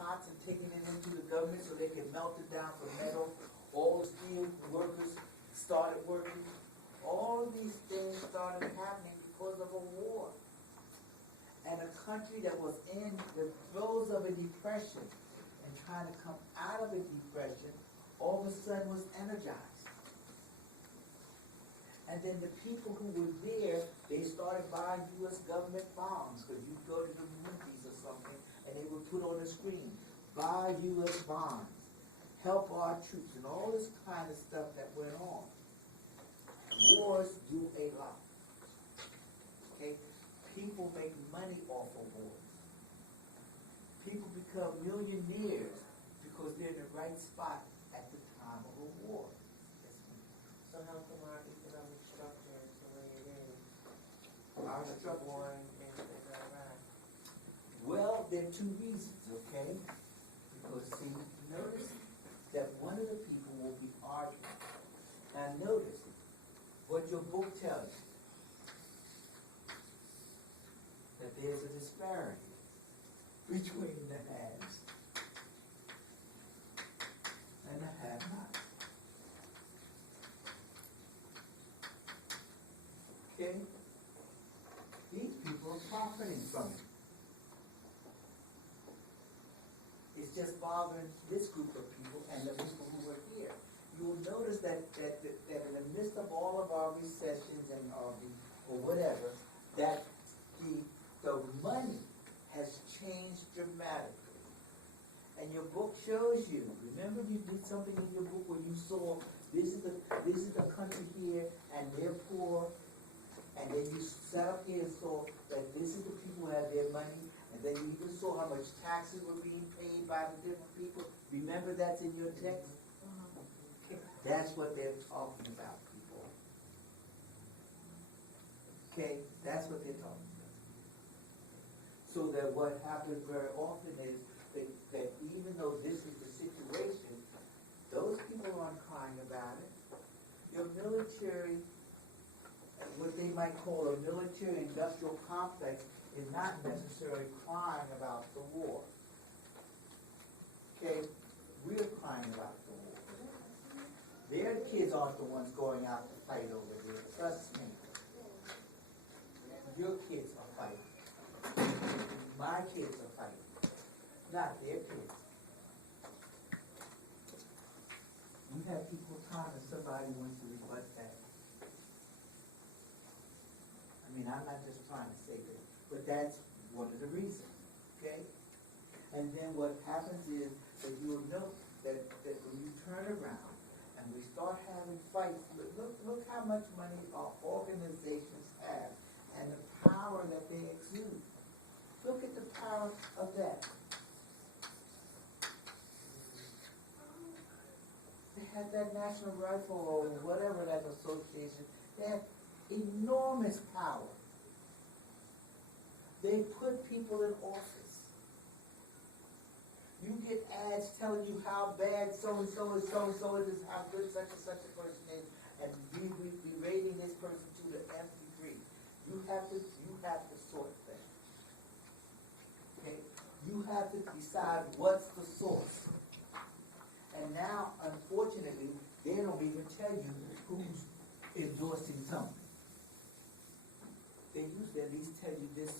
pots and taking it into the government so they can melt it down for metal. All the steel workers started working. All of these things started happening because of a war. And a country that was in the throes of a depression and trying to come out of a depression, all of a sudden was energized. And then the people who were there, they started buying U.S. government bonds, because you go to the movies or something, and they would put on the screen, buy U.S. bonds, help our troops, and all this kind of stuff that went on. Wars do a lot. Okay? People make money off of wars. People become millionaires because they're in the right spot at the time of a war. So how come our economic structure is the way it is? Our structure. War and things like that. Well, there are two reasons, okay? Because see, notice that one of the people will be arguing. Now notice what your book tells you. That there's a disparity between the haves and the have-nots. Okay? These people are profiting from it. It's just bothering this group of people and the people who were here. You will notice that in the midst of all of our recessions and or whatever, that the money has changed dramatically. And your book shows you. Remember, you did something in your book where you saw this is the country here, and they're poor. And then you sat up here and saw that this is the people who have their money, and then you even saw how much taxes were being paid by the different people. Remember that's in your text? That's what they're talking about, people. Okay? That's what they're talking about. So that what happens very often is that even though this is the situation, those people aren't crying about it. Your military, what they might call a military-industrial complex, is not necessarily crying about the war. Okay? We're crying about the war. Their kids aren't the ones going out to fight over there. Trust me. Your kids are fighting. My kids are fighting. Not their kids. You have people talking and somebody wants to rebut that. I mean, I'm not just trying to say that, but that's one of the reasons, okay? And then what happens is that you'll note that when you turn around and we start having fights, look how much money our organizations have and the power that they exude. Look at the power of that. They had that National Rifle or whatever that association, they have enormous power. They put people in office. You get ads telling you how bad so-and-so is, so-and-so is, how good such and such a person is, and we rating this person to the nth degree. You have to sort that. Okay? You have to decide what's the source. And now, unfortunately, they don't even tell you who's endorsing something. They used to at least tell you this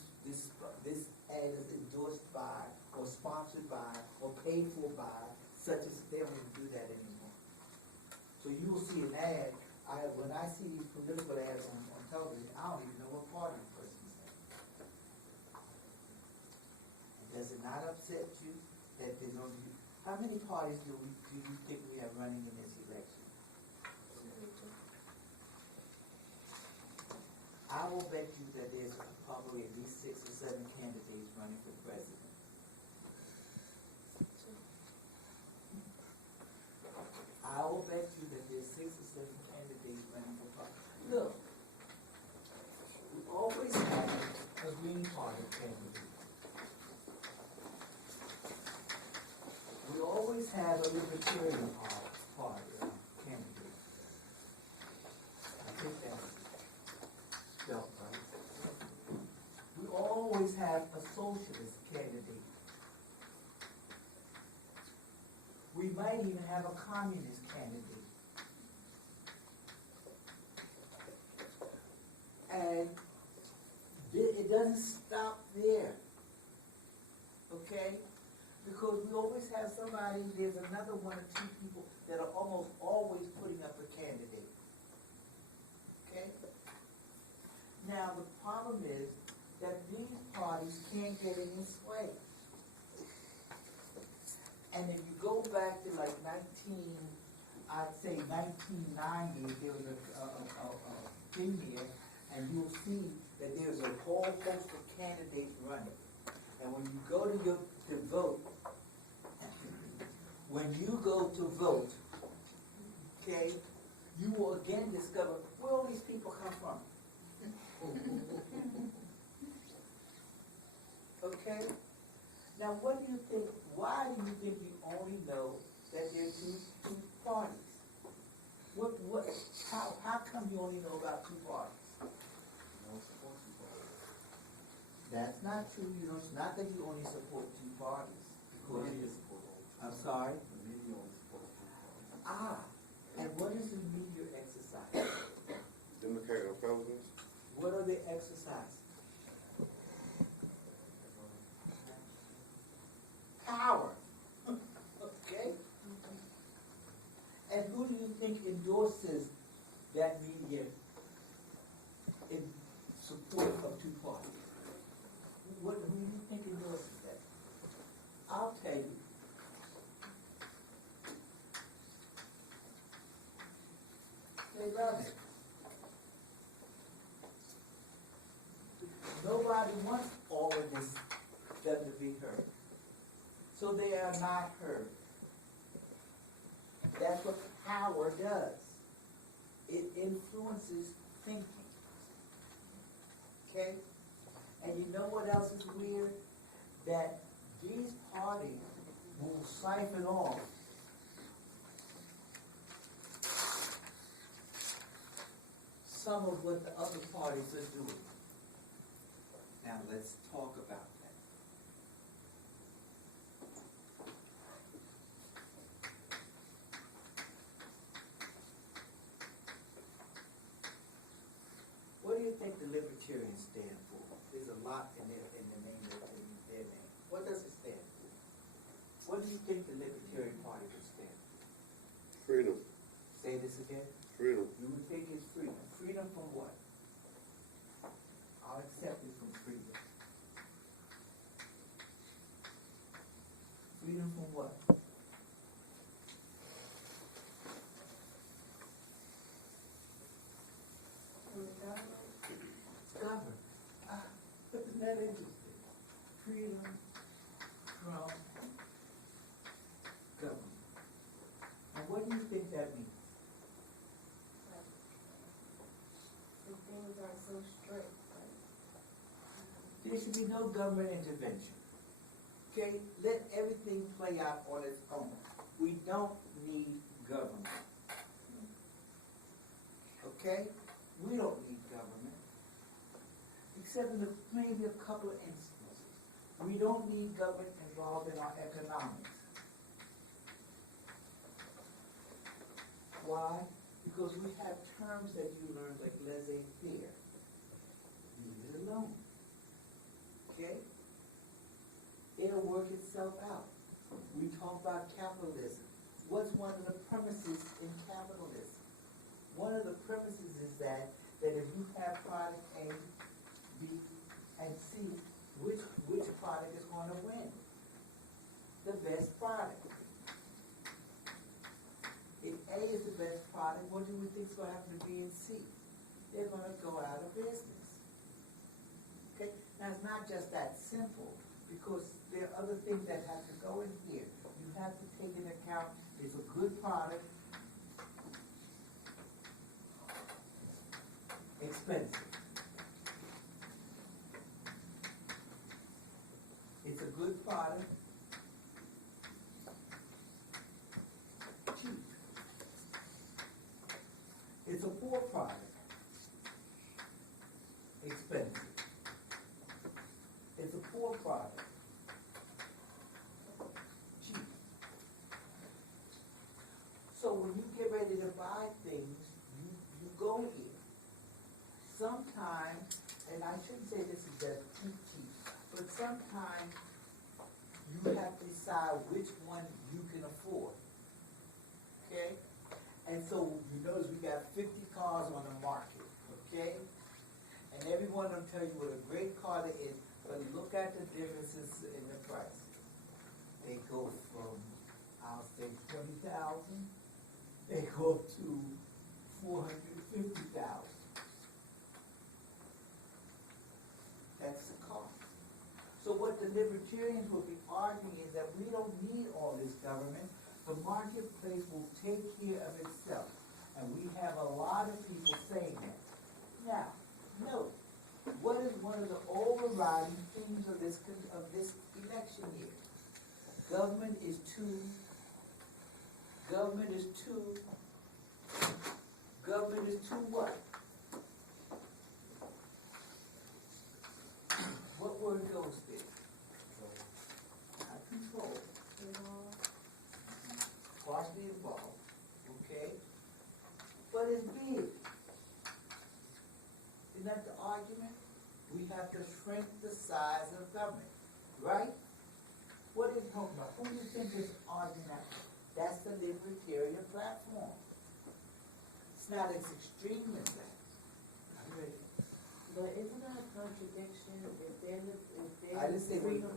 ad is endorsed by, or sponsored by, or paid for by, such as they don't even do that anymore. So you will see an ad. When I see these political ads on television, I don't even know what party the person's in. Does it not upset you that there's only? How many parties do you think we have running in this election? I will bet you that there's probably at least 6 or 7 candidates running for president. I will bet you that there's 6 or 7 candidates running for president. Look, we always have a Green Party candidate. We always have a Libertarian Party candidate. I think that's spelled right. We always have a socialist candidate. might even have a communist candidate. And it doesn't stop there, okay? Because we always have somebody, there's another one or two people that are almost always putting up a candidate, okay? Now, the problem is that these parties can't get any sway. And if you go back to like I'd say 1990, there was a thing here, and you'll see that there's a whole host of candidates running. And when you go to vote, okay, you will again discover where all these people come from. Okay? Now what do you think, why do you think you only know that there are two parties? How come you only know about two parties? That's not true, you know, it's not that you only support two parties. Because I'm sorry? And what is the media exercise? Democratic Republicans. What are they exercising? Power. Okay? And who do you think endorses that media in support of two parties? Who do you think endorses that? I'll tell you. They love it. Nobody wants all of this done to be heard. So they are not heard. That's what power does. It influences thinking. Okay? And you know what else is weird? That these parties will siphon off some of what the other parties are doing. Now let's talk about that. What do you think the Libertarians stand for? There's a lot in the name of their name. What does it stand for? What do you think the Libertarian Party would stand for? Freedom. Say this again. Freedom. You would think it's freedom. Freedom from what? I'll accept it from freedom. Freedom from what? Government. Isn't that interesting? Freedom from government. And what do you think that means? The things are so strict, right? There should be no government intervention. Okay? Let everything play out on its own. We don't need government. Okay? We don't need government. Except in maybe a couple of instances. We don't need government involved in our economics. Why? Because we have terms that you learn like laissez-faire. Leave it alone. Okay? It'll work itself out. We talk about capitalism. What's one of the premises in capitalism? One of the premises is that if you have product A, B, and C, which product is going to win? The best product. If A is the best product, what do we think is going to happen to B and C? They're going to go out of business. Okay? Now, it's not just that simple, because there are other things that have to go in here. You have to take into account it's a good product, expensive. It's a good product, cheap. It's a poor product, expensive. It's a poor product, cheap. sometimes you have to decide which one you can afford. Okay? And so you notice we got 50 cars on the market, okay? And every one of them tell you what a great car it is, but look at the differences in the price. They go from, I'll say 20,000, they go up to 450,000. That's the cost. So what the libertarians will be arguing is that we don't need all this government. The marketplace will take care of itself. And we have a lot of people saying that. Now, note, what is one of the overriding themes of this election year? Government is too what? What word goes there? Not control. Partially involved, okay? But it's big. Isn't that the argument? We have to shrink the size of government, right? What is talking about? Who do you think is arguing that? That's the libertarian platform. It's not as extreme as that. But isn't that a contradiction? If I didn't say there's freedom,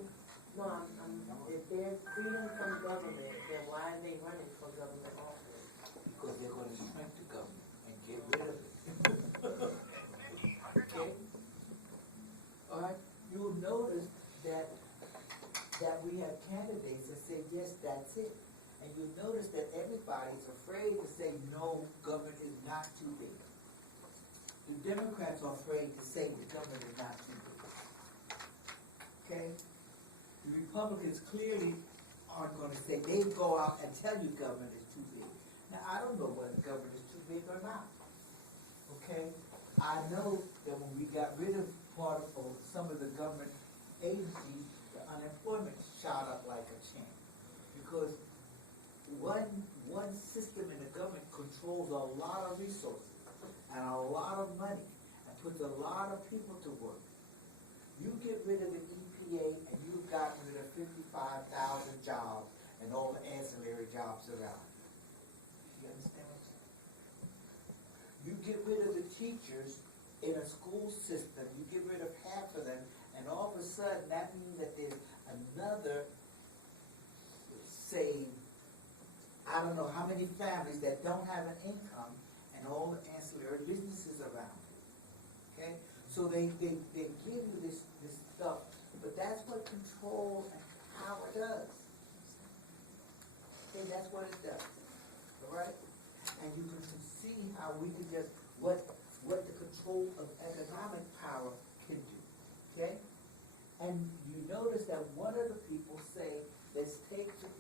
if there's freedom from government, then why are they running for government office? Because they're gonna shrink the government and get rid of it. Okay? All right, you'll notice that we have candidates that say, yes, that's it. And you'll notice that everybody's afraid to say, no, government is not too big. The Democrats are afraid to say the government is not too big. Okay? The Republicans clearly aren't gonna say, they go out and tell you government is too big. Now, I don't know whether government is too big or not. Okay? I know that when we got rid of part of some of the government agencies, the unemployment shot up like a champ. Because one system in the government controls a lot of resources and a lot of money and puts a lot of people to work. You get rid of the EPA and you've gotten rid of 55,000 jobs and all the ancillary jobs around. You understand what I'm saying? You get rid of the teachers in a school system, you get rid of half of them, and all of a sudden that means that there's another, say, I don't know how many families that don't have an income and all the ancillary businesses around it. Okay? So they give you this stuff, but that's what control and power does. Okay, that's what it does. Alright? And you can see how we can just, what the control of economic power can do. Okay? And you notice that one of the people say, let's take the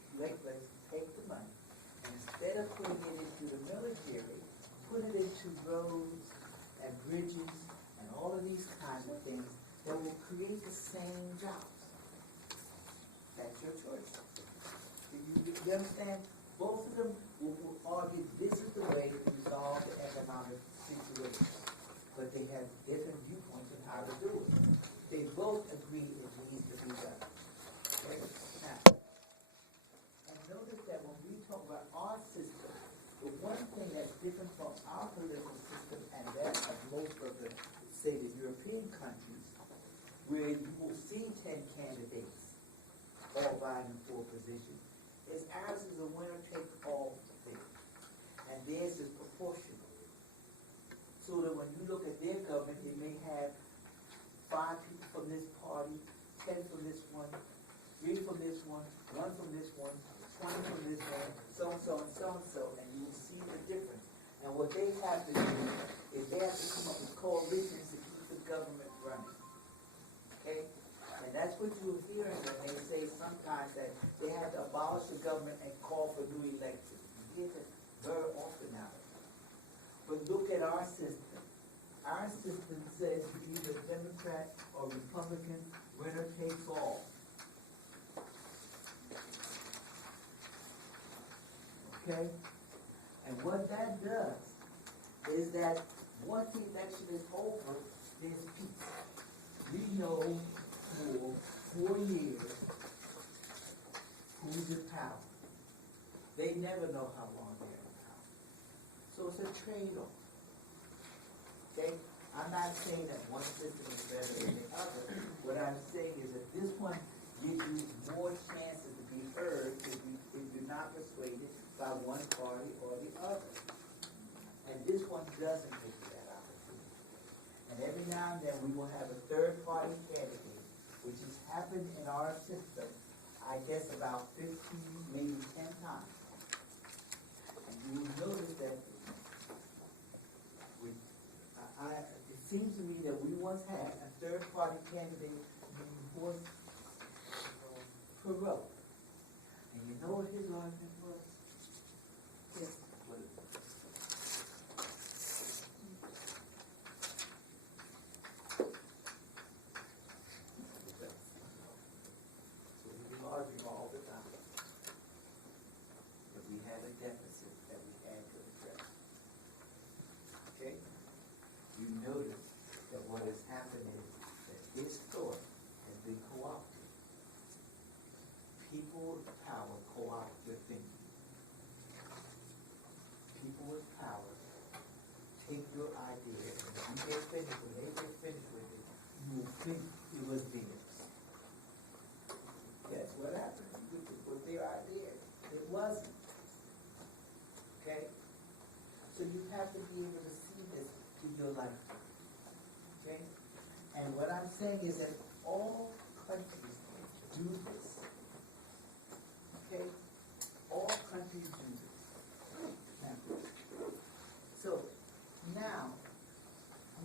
money, and instead of putting it into the military, put it into roads and bridges and all of these kinds of things that will create the same jobs. That's your choice. You understand? Both of them will argue this is the way to resolve the economic situation. But they have different viewpoints on how to do it. They both agree it needs to be done. Okay? Now, and notice that when we talk about our system, the one thing that's different from our political system and that of most of the, say, the European countries, where you will see 10 candidates all vying for a position, is ours is a winner-take-all thing. And theirs is proportional. So that when you look at their government, it may have 5 people from this party, 10 from this one, 3 from this one, 1 from this one, 20 from this one, so-and-so and so-and-so, and you will see the difference. And what they have to do is they have to come up with coalitions to keep the government running. Okay? And that's what you're hearing when they say sometimes that they have to abolish the government and call for new elections. You hear that very often now. But look at our system. Our system says either Democrat or Republican, winner takes all. Okay? And what that does is that once the election is over, there's peace. We know who will 4 years, who's in power? They never know how long they're in power. So it's a trade-off. Okay? I'm not saying that one system is better than the other. What I'm saying is that this one gives you more chances to be heard if you're not persuaded by one party or the other. And this one doesn't give you that opportunity. And every now and then we will have a third-party candidate, which has happened in our system, I guess about 15, maybe 10 times. And you will notice that it seems to me that we once had a third-party candidate named Horst Perot. And you know what his argument was? Yes. What it was. So we can argue all the time. But we had a deficit that we had to address. Okay? You notice that what has happened is that his thought has been co-opted. People with power co-opt your thinking. People with power take your idea, and if you get finished, when they get finished with it, you will think it was theirs. That's what happened with their idea. It wasn't. Okay? So you have to be able to see this in your life. Okay? And what I'm saying is that all countries do this. Okay? All countries do this. Now,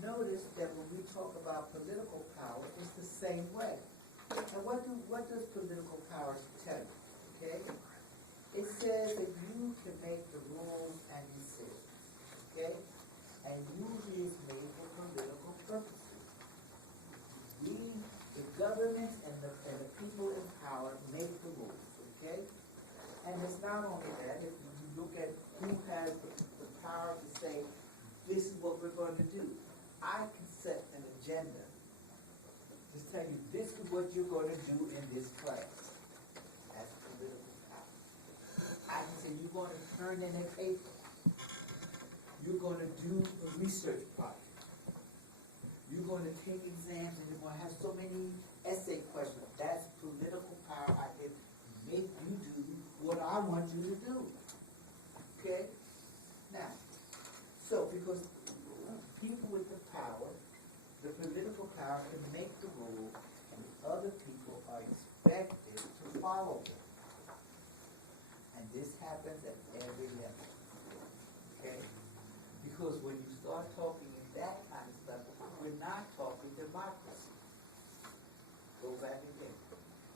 notice that when we talk about political power, it's the same way. And what does political power tell you? Okay? It says that you can make the rules and decisions. Okay? And usually it's made for political purposes. The government and the people in power make the rules, okay? And it's not only that, if you look at who has the power to say, this is what we're going to do. I can set an agenda. Just tell you, this is what you're going to do in this class. That's political power. I can say, you're going to turn in a paper. You're going to do a research project. You're going to take exams and you're going to have so many essay questions. That's political power. I can make you do what I want you to do. Okay? Now, so because people with the power, the political power can make the rules and other people are expected to follow them. And this happens at every level. Okay? Because when you start talking in that kind of stuff, we're not talking democracy. Go back again.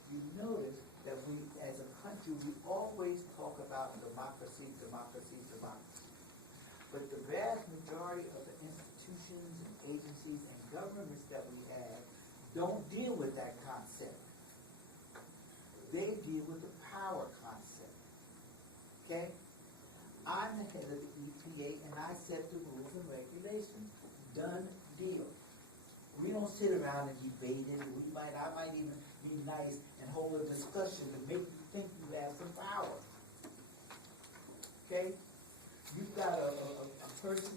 You notice that we, as a country, we always talk about democracy, democracy, democracy. But the vast majority of the institutions and agencies and governments that we have don't deal with that concept. They deal with the power concept. Okay? I'm the head of the EPA and I set the rules and regulations. Done deal. We don't sit around and debate it. I might even be nice and hold a discussion to make you think you have some power. Okay? You've got a person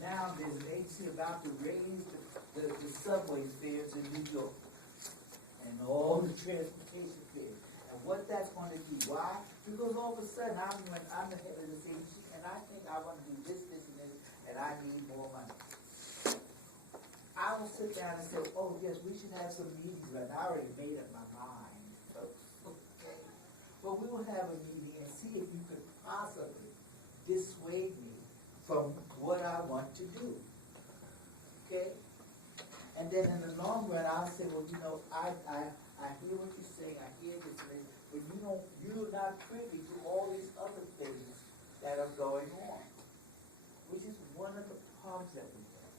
now, there's an agency about to raise the subway fares in New York and all the transportation fares. And what that's going to do, why? Because all of a sudden I'm the head of this agency and I think I want to do this, this, and this, and I need more money. I will sit down and say, oh yes, we should have some meetings, but I already made up my mind. Okay. But we will have a meeting and see if you could possibly dissuade me from what I want to do. Okay? And then in the long run, I'll say, well, you know, I hear what you're saying, I hear this, but you're not privy to all these other things that are going on, which is one of the problems that we have.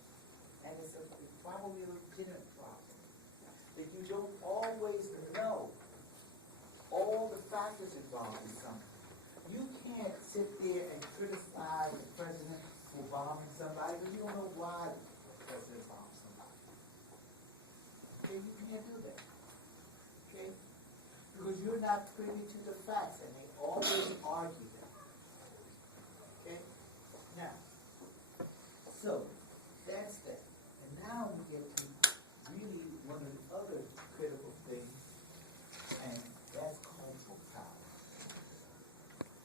And it's probably a legitimate problem. That you don't always know all the factors involved in something. You can't sit there and criticize the president for bombing somebody, but you don't know why the president bombed somebody. Okay, you can't do that. Okay? you're not privy to the facts, and they always argue them. Okay? Now, so,